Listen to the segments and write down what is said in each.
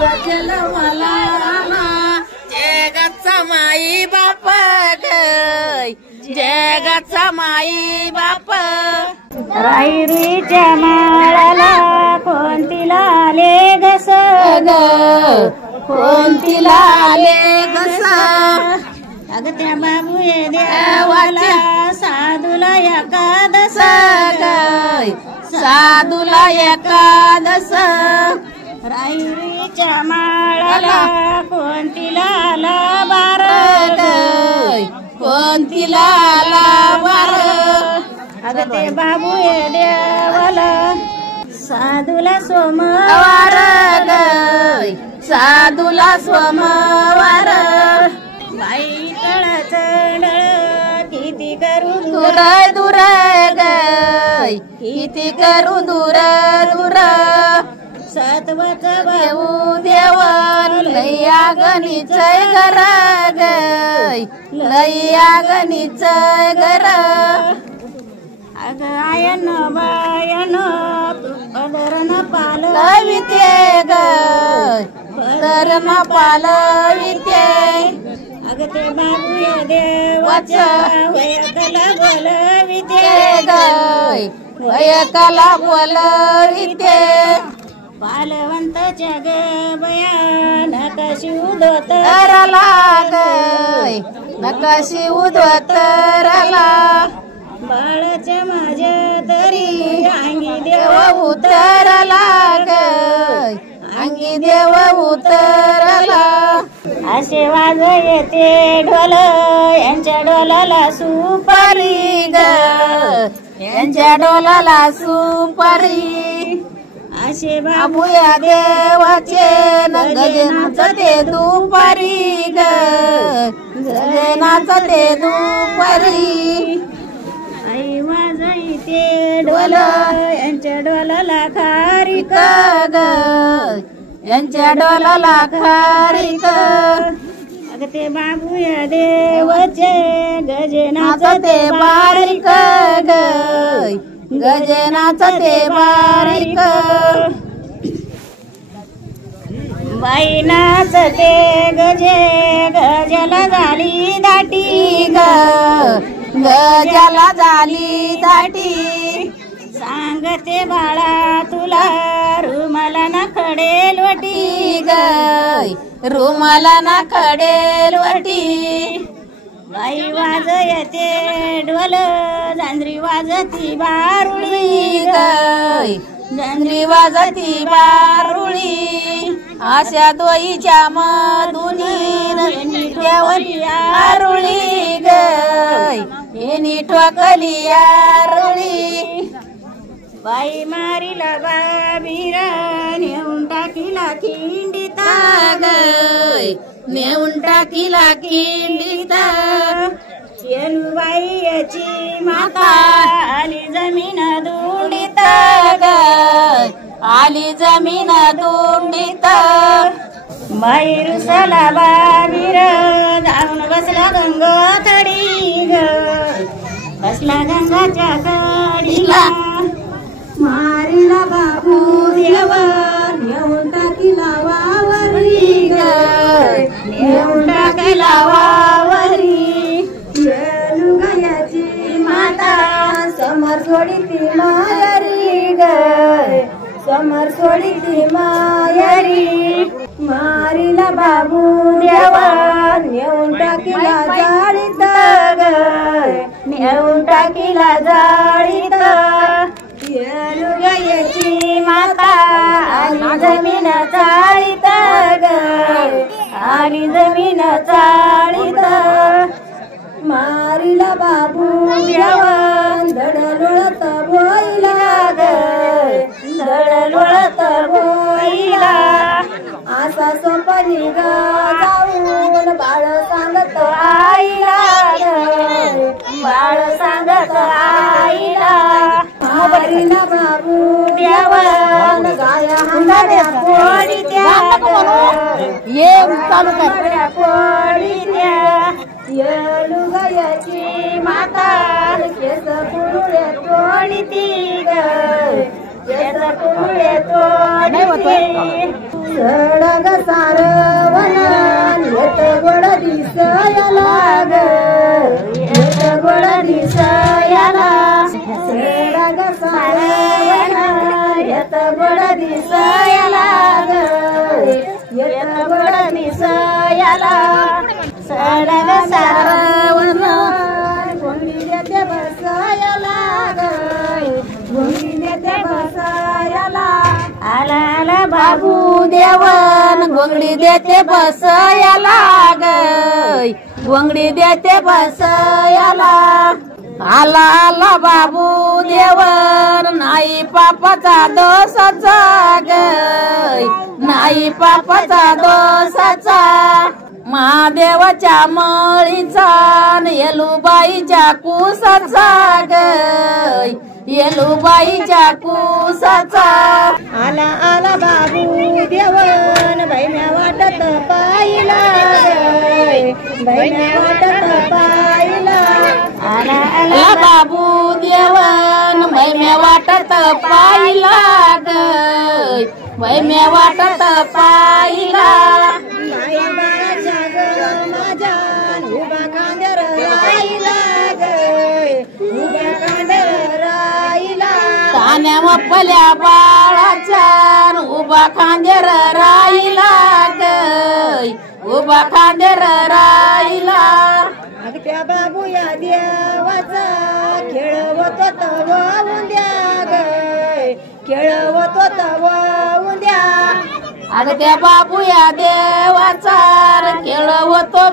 जन्माला जगाचा माई बाप ग जगाचा माई बाप राईरुईच्या माळाला कोणतीला आले घस ग कोणतीला आले घस अग त्या बाबू देवाला साधूला एकादस साधूला एकादस राईरुईच्या माळाला कोणतीला आला बार कोणतीला आला बार अग ते बाबू देवाला साधूला सोमवार साधूला सोमवार बाई तळाचं किती करू दूर दूर गय किती करू दूर दूर सत्वच देऊ देवन लैया गणिचय घर गय लैया गणिचय घर अग आयन बायन पदरन पालविते गय पदरन पालविते अग ते बाबू देवाच्या वयकला बोलविते गय वयकला बोलविते पालवंताच्या ग बया नकाशी उदवतरला गय नकाशी उदवतरला बाळाच्या माझ्या तरी अंगी देव उतरला गय अंगी देव उतरला असे वाज येते ढोल यांच्या डोलाला सुपारी ग यांच्या डोलाला सुपारी असे बाबूया देवाचे न गजनाचं ते दुपारी ग गजनाचं ते दुपारी आई वाजते ढोल यांच्या डोलाला खारीक ग यांच्या डोलाला खारीक अग ते बाबूया देवाचे गजनाचं ते बारीक ग गजनाचं ते बारीक बाई नाचते गजे गजला झाली दाटी ग गजला झाली दाटी सांगते बाळा तुला रुमाला ना खडेल वटी ग रुमाला ना खडेल वटी बाई वाज येते ढोल झांजरी वाजती बारुळी गय झांजरी वाजती बारुळी आशा दोईच्या मधुनी देवली आरुळी गय येणी ठोकली आरुळी बाई मारीला बाबीरा नेऊन टाकीला खिंडीता गय नेऊन टाकीला खिंडीता येलुबाई याची माता आली जमीन दुंडीत गय आली जमीन दुंडीत बाई रुसला बाबीर जाऊन बसला गंगा तडी ग बसला गंगाच्या कडीला मारीला बाबू देव नेऊन टाकीला वावरी ग नेऊन टाकीला वावरी येलुगायाची माता समर सोडीती मायरी ग समर सोडीती मायरी मारीला बाबू देवा नेऊन टाकीला जाळीत ग नेऊन टाकीला जाळीत येलुगायाची माता आली जमीन चाळीत ग आली जमीन चाळीत मारीला बाबू देवा धड लोळत बोईला ग धड लोळत बोईला असा सोपनी ग जाऊन बाळ सांगत आईला ग बाळ सांगत आईला मारीला बाबू देवा गाया हंगाड्या पोडी ये चालू कर पोडी येलुगायाची माता केस कुरुळे तोडीती ग केस कुरुळे तोडीती सडग सारवण येत गोड दिसयाला ग येत गोड दिसयाला सडग सारवण येत गोड दिसयाला ग येत गोड दिसयाला सडग सारवण गोंडी देते बसायला ग गोंडी देते बसायला आला आला बाबू देवन गोंगडी देते बसायला ग गोंगडी देते बसायला आला आला बाबू देवन नाही पापाचा दोषाचा ग नाही पापाचा दोषाचा महादेवाच्या मळीचा येलुबाईच्या कुसाचा ग येलुबाईच्या कुसाचा आला आला बाबू देवन बहिण्या वाटत पाहिला बहिण्या वाटत पाहिला आला आला बाबू देवन बहिण्या वाटत पाहिला ग बहिण्या वाटत पाहिला उभा कांदर राहिला ग उभा कांदर राहिला तान्या मपल्या बाळाच्या उभा खांदेर राहिला ग उभा खांदेर राहिला त्या बाबू या देवाचा खेळ होतो तव उद्या ग खेळ होतो तव उद्या अग त्या बाबू या देवाचा खेळ होतो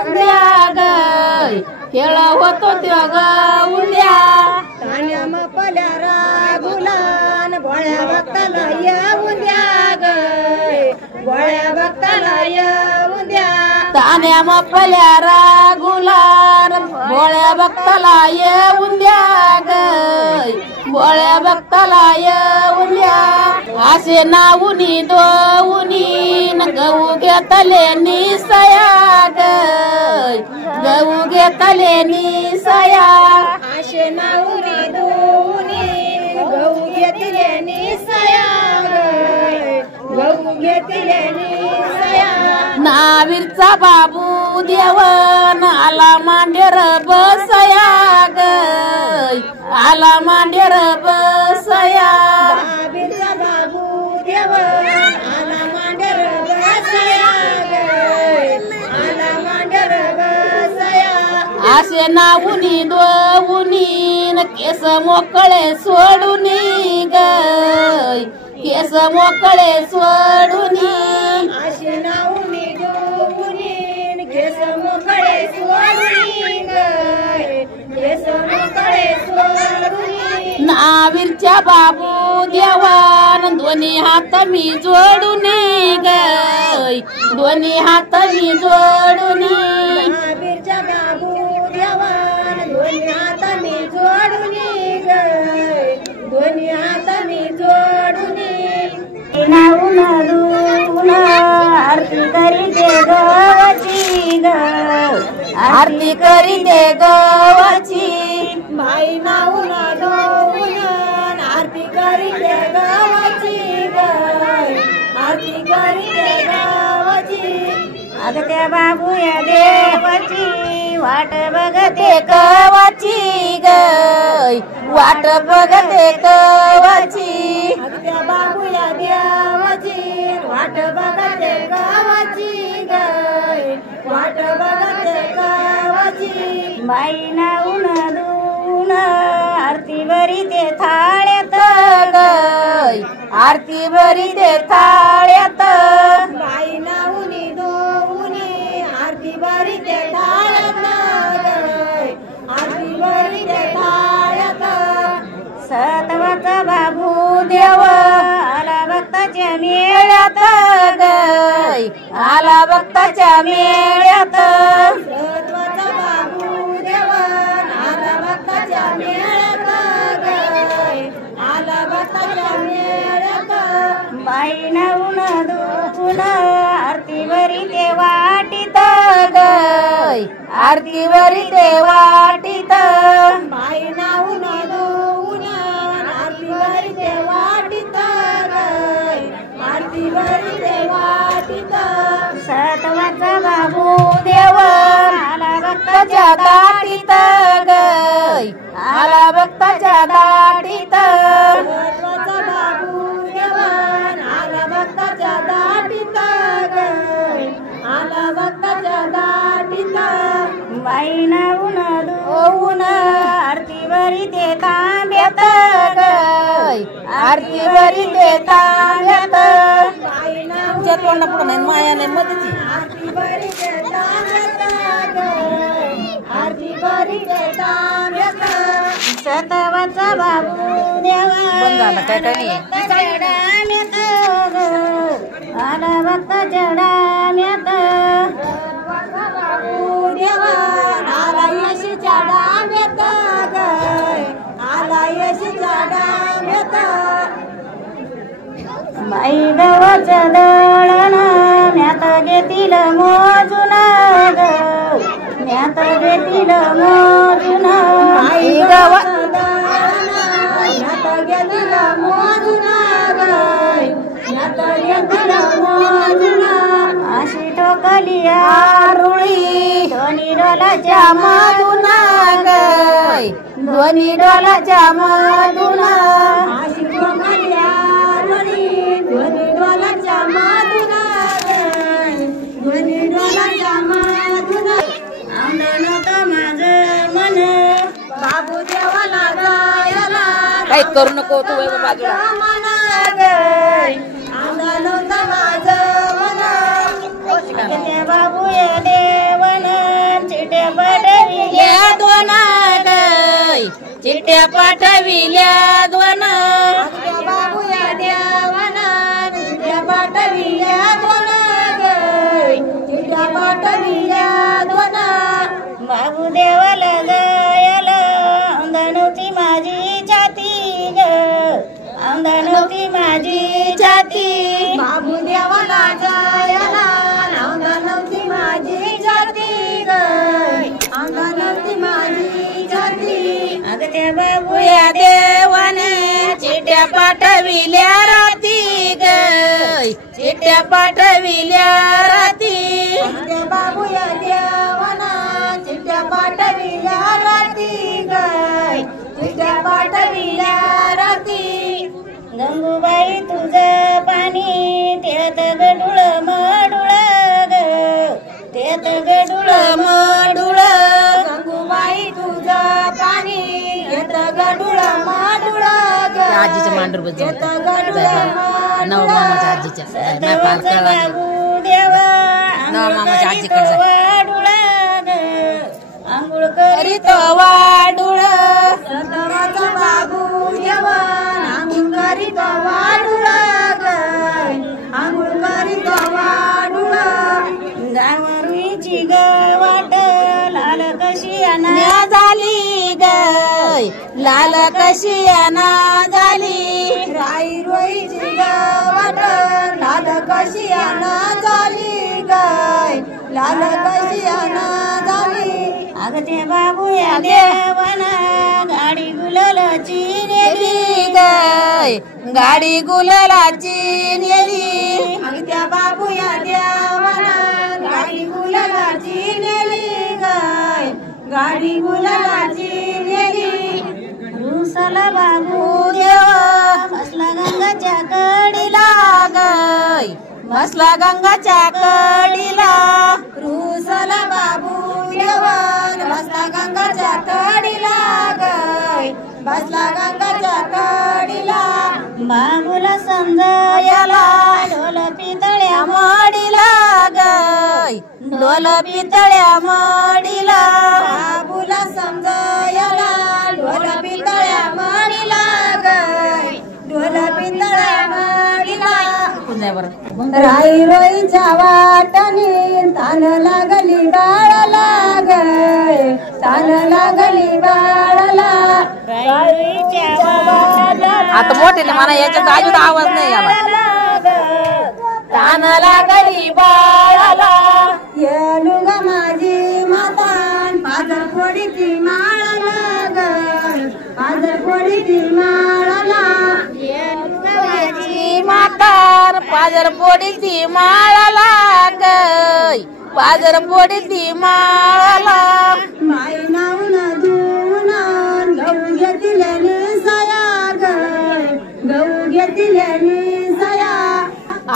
उद्या ग खेळ होतो त्या ग उद्या तान्या मपल्या रागुलान भोळ्या भक्ताला येऊन द्या ग भोळ्या भक्ताला येऊन द्या तान्या मपल्या रागुलान भोळ्या भक्ताला येऊन द्या ग भोळ्या भक्ताला येऊन द्या असे नाऊनी दोऊनी गहू घेतले निसया ग गहू घेतले निसया असे नाऊनी दोऊनी गहू घेतले निसया गहू घेतले निसया नावीरचा बाबू देवन आला मांडेर बसया ग आला मांडेर बसया नावीरचा बाबू देवन आला मांडेर बसया ग आला मांडेर बसया असे नाऊनी दोऊनी केस मोकळे सोडूनी ग केस मोकळे सोडूनी असे नाऊनी दोऊनी केस मोकळे सोडूनी ग केस मोकळे सोडूनी नावीरच्या बाबू देवान दोन्ही हात मी जोडूनी ग दोन्ही हात मी जोडूनी नावीरच्या बाबू देवान दोन्ही हात मी जोडूनी ग दोन्ही हात मी जोडूनी नाऊन दून आरती करी दे गवाची ग आरती करी दे गवाची बाई नाऊन दून आरती करी दे गवाची ग आरती करी दे गवाची अग त्या बाबू या देवाची वाट बघते कवाची ग वाट बघते कवाची अग त्या बाबू या देवाची वाट बघते कवाची ग वाट बघते कवाची बाई नाऊन दून आरती बरी ते थाळ्यात ग आरती बरी ते थाळ्यात बाई नाऊनी दोऊनी आरती बरी ते थाळ्यात आरती बरी ते थाळ्यात सतवाचा बाबू देव आला भक्ताच्या मेळ्यात ग आला भक्ताच्या मेळ्यात सतवाचा बाबू देव आला भक्ताच्या मेळ्यात ग आला भक्ताच्या मेळ्यात बाई नाऊन दून आरती बरी ते वाटीत ग आरती बरी ते वाटीत बाई नाऊन दून आरती बरी ते वाटीत ग आरती बरी ताटीत सतवाचा बाबू देव आला भक्ताच्या ताटीत ग आला भक्ताच्या ताटीत सतवाचा बाबू देव आला भक्ताच्या ताटीत ग आला भक्ताच्या ताटीत बाईना ऊन धुवून आरतीवरी ते तांब्यात ग आरतीवरी ते तांब्यात बाईना तोंडा पुढं नाही माया नाही मधीची आरतीवरी ते तांब्यात ग आरतीवरी ते तांब्यात सतवाचा बाबू देवा बंद झाला काय काय चढाम्यात आला भक्त चढाम्यात बाबू देवा आला यशी चढाम्यात ग आला यशी चढाम्यात बाई गव्हाचं दळण म्यात घेतील मोजून ग म्यात घेतील मोजून बाई गव्हाचं दळण म्यात घेतील मोजून ग म्यात घेतील मोजून अशी टोकली आरुळी दोन्ही डोलाच्या मधून ग दोन्ही डोलाच्या मधून अशी टोकली आरुळी दोन्ही डोलाच्या मधून दोन्ही डोलाच्या मधून आंदोलन होतं माझं मन बाबू देवाला गायला काही करू नको तू बाजूला आंदोलन होतं माझं मन बाबू या देवन चिट्या पाठविल्या दोन चिट्या पाठविल्या दोन बाबू या देवन चिट्या पाठविल्या दोन चिट्या पाठविल्या दोन बाबू देवाला जायला अंधनवती माझी छाती ग अंधनवती माझी छाती बाबू देवाला जायला अंधनवती माझी छाती ग अंधनवती माझी छाती अग त्या बाबू या देवाने चिट्या पाठविल्या राती ग चिट्या पाठविल्या राती त्या बाबू या देवाना चिट्या पाठविल्या राती ग चिट्या पाठविल्या राती गंगूबाई तुझं पाणी त्यात गडुळ मडुळ ग त्यात गडुळ मडुळ गंगूबाई तुझं पाणी त्यात गडुळ मडुळ ग आजीच्या मांडर त्यात गडुळ नव मामाच्या आजीच्या नाही पालकाला देवा नव मामाच्या आजीकडे वाडुळ ग आंघोळ करीत वाडुळ सतवाचा बाबू देवा आंघोळ करीत वाडुळ ग आंघोळ करीत वाडुळ गावरुईची गवाट लाल कशी अना झाली ग लाल कशी अना झाली राई रोईची गवाट लाल कशी अना झाली ग लाल कशी अना झाली अग ते बाबू या देवाना गाडी गुलालाची नेली गाय गाडी गुलालाची नेली अग त्या बाबू या देवाना गाडी गुलालाची नेली गाय गाडी गुलालाची नेली रुसला बाबू देवा बसला गंगाच्या कडीला गाय बसला गंगाच्या कडीला रुसला बाबू देवा बसला गंगाच्या कडीला गाय बसला गंगाच्या कडीला बाबूला समजायला ढोल पितळ्या मडीला गाय ढोल पितळ्या मडीला बाबूला समजायला ढोल पितळ्या मडीला गाय ढोल पितळ्या मडीला राई रोईच्या वाटणी तान लागली बाळाला गाय तान लागली बाळाला आता मोठे मला याच्यात अजून आवाज नाही आला तान लागली बाळाला येलू ग माझी मातान पाजर फोडीची माळाला गाय पाजर फोडीची माळाला येलू ग माझी मातान पाजर पोडीची माळाला गय पाजर पोडीची माळाला माई नावून धुवून गहू घेतील निसया गय गहू घेतील निसया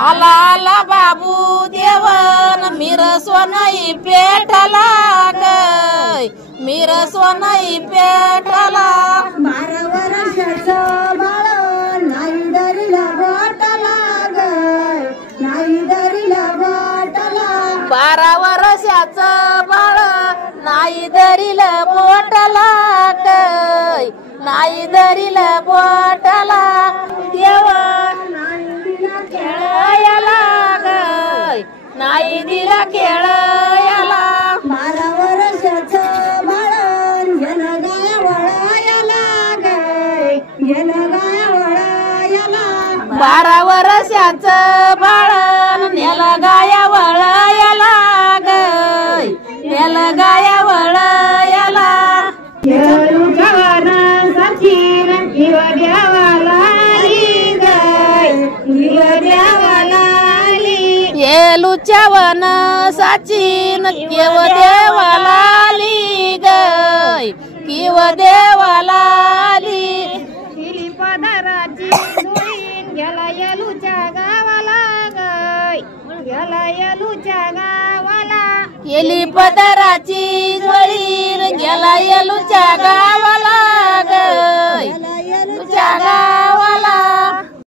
आला आला बाबू देवन मिर सोनाई पेटला गय मिर सोनाई पेटला 12 वर्षाचं बाळ नाही दरीला बोटाला गय नाही दरीला बोटाला 12 वर्षाचं बाळ नाही दरील बोटाला गय नाही दरील बोटाला देवा खेळायला गय नाही दिला खेळायला 12 वर्षाचं बाळ गेलं गाय वळायला गय गेलं गाय वळायला 12 वर्षाचं बाळ नेलं गाया वळायला गय नेलं गाया वळायला येलू जवाना सचिन इव देवाला गय इव देवाला येलूच्या वन साचीन केव देवाला आली गय किव देवाला आली तिली पदराची जुळीन गेला येलूच्या गावाला गय गेला येलूच्या गावाला केली पदराची जोळीन गेला येलूच्या गावाला गय येलूच्या गावाला